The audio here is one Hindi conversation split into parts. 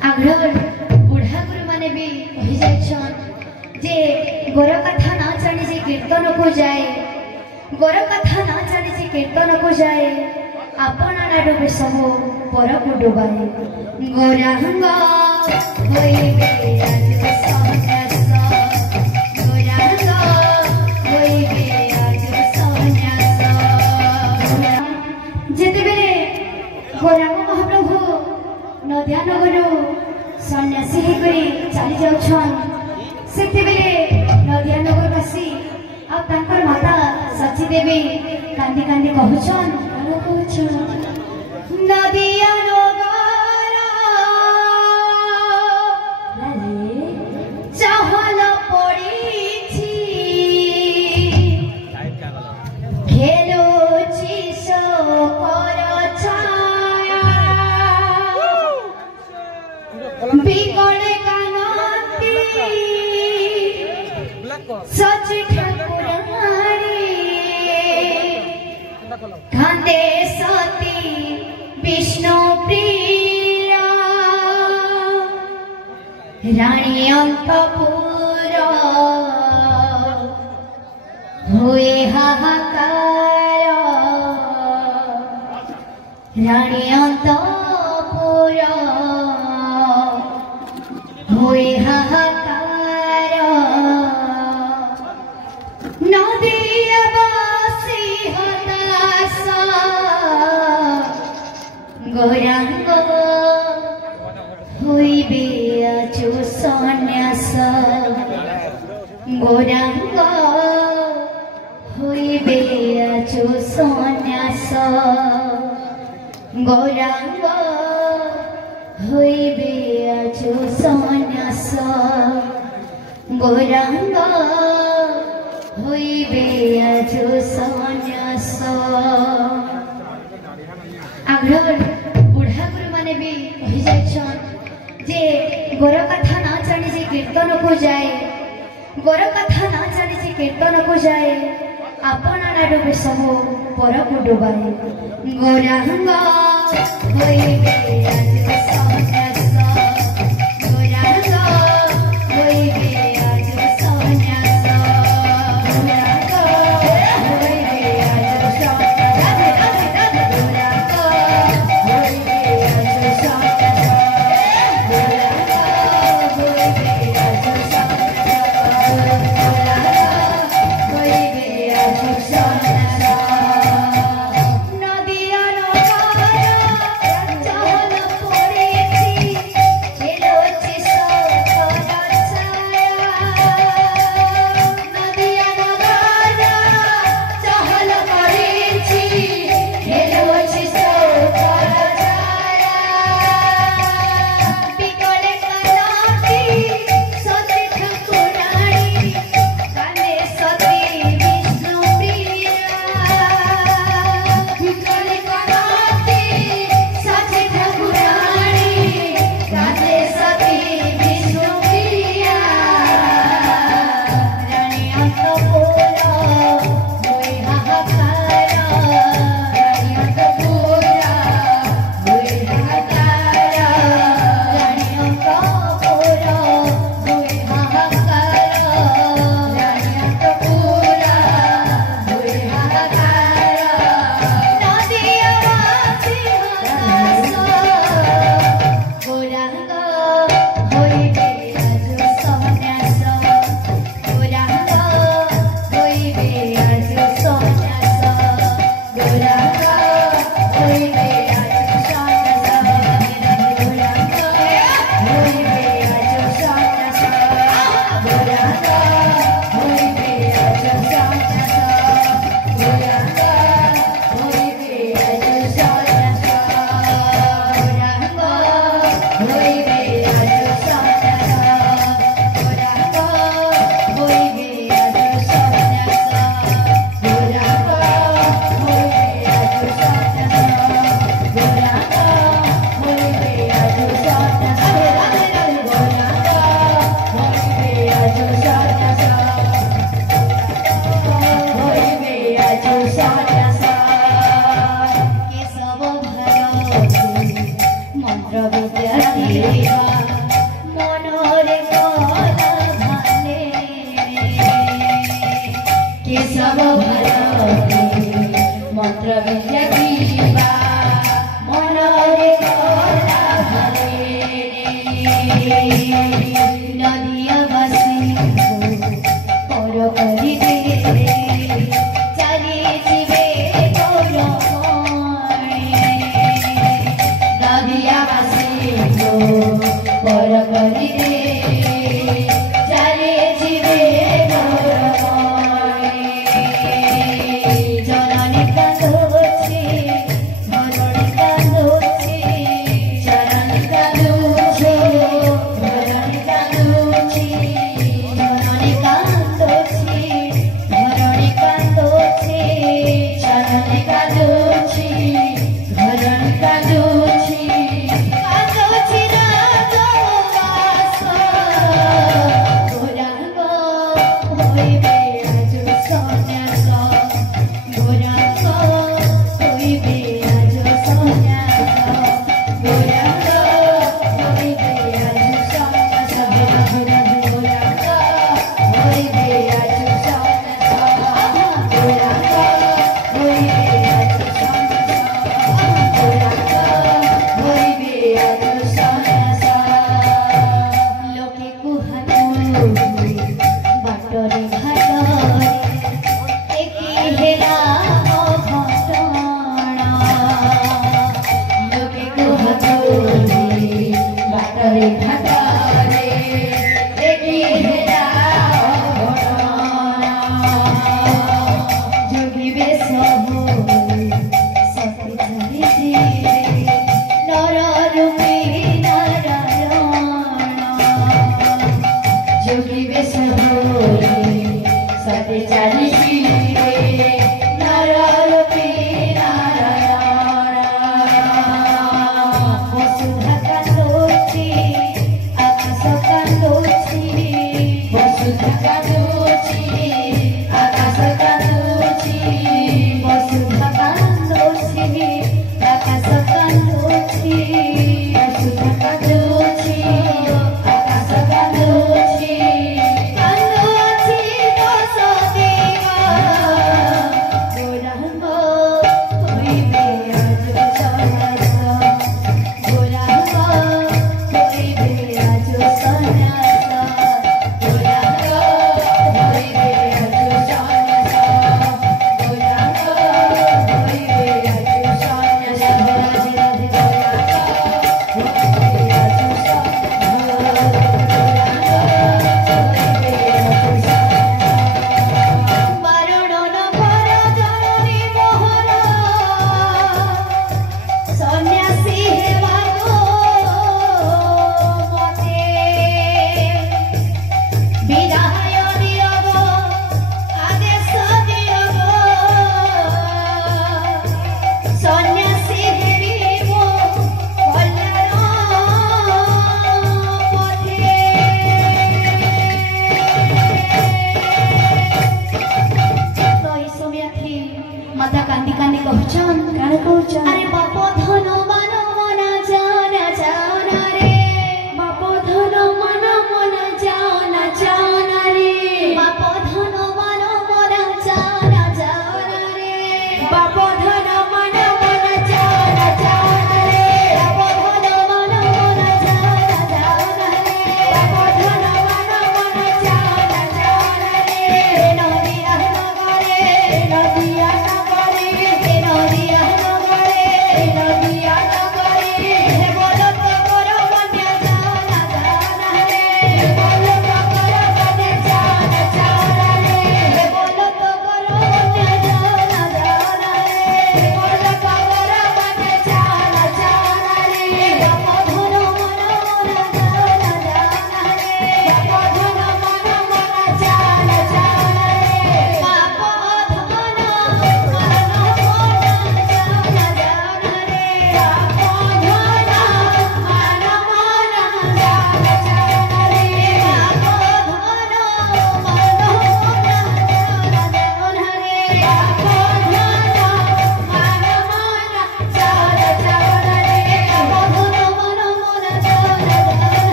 आग्रह बुढ़ा गुरु माने भी कही जाइछन जे गोर कथा ना जाने जे कीर्तन को जाए, गोर कथा ना जाने जे कीर्तन को जाए, आपण डूबे सब पर को डुबाए। गोरांग होइबे आज सन्यास, गोरांग होइबे आज सन्यास। जेतेबेले गोरांग महाप्रभु नदियानगर सन्यासी होकर चली जाउछन, सेतेबेले नदियानगरवासी आ तांकर माता सची देवी कांदी कांदी कहउछन नदियानगर चहल पड़ीछि खेलुछि शोकर छाया बिगड़े कानती सच ठाकुरानी कांदे सती विष्णु प्रिया रानी अंतपुर हुए हाहाकार, रानी अंतपुर हुए हाहाकार। नदियावासी हताश गोरांग होइबे आजु सन्यास, गोरांग होइबे आजु सन्यास, गोरांग होइबे आजु सन्यास, गोरांग होइबे आजु सन्यास। आग्रह बुढ़ा गुरु माने भी कही जाइछन जे गोर कथा ना जाने जे कीर्तन को जाए, गोर कथा ना जाने जे कीर्तन को जाए, आपण डूबे सब पर को डुबाए। गोरांग होइबे आज सन्यास, गोरांग होइबे आज सन्यास, गोरांग होइबे आज सन्यास, गोरांग होइबे आज सन्यास, गोरांग होइबे आज सन्यास, गोरांग होइबे आज सन्यास। मंत्र विद्या भारती मंत्र विद्या दीवा मनरे कला भावे नदिया बासी पर करी दे चली जीवे नदिया बासी पर करी दे चली जीवे जननी कांदोछे भरणी कांदोछे जननी कांदोछे भरणी कांदोछे जननी कांदोछे भरणी कांदोछे जननी कांदोछे भरणी कांदोछे कांदोछे राजवास गोरांग होइबे आज सन्यास गोरांग होइबे आज सन्यास गोरांग होइबे आज सन्यास गोरांग होइबे आज सन्यास गोरांग होइबे आज सन्यास गोरांग होइबे आज सन्यास लोके कुहानु बाटरे घाटरे एकी हेला अघटना लोके कुहानु बाटरे घाटरे एकी हेला अघटना जोगिबे सबु सती चालिथिबे नर रूपी नारायण जोगिबे सबु सती चालिथिबे नर रूपी नारायण वसुधा कांदोछे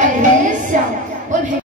जय श्याम।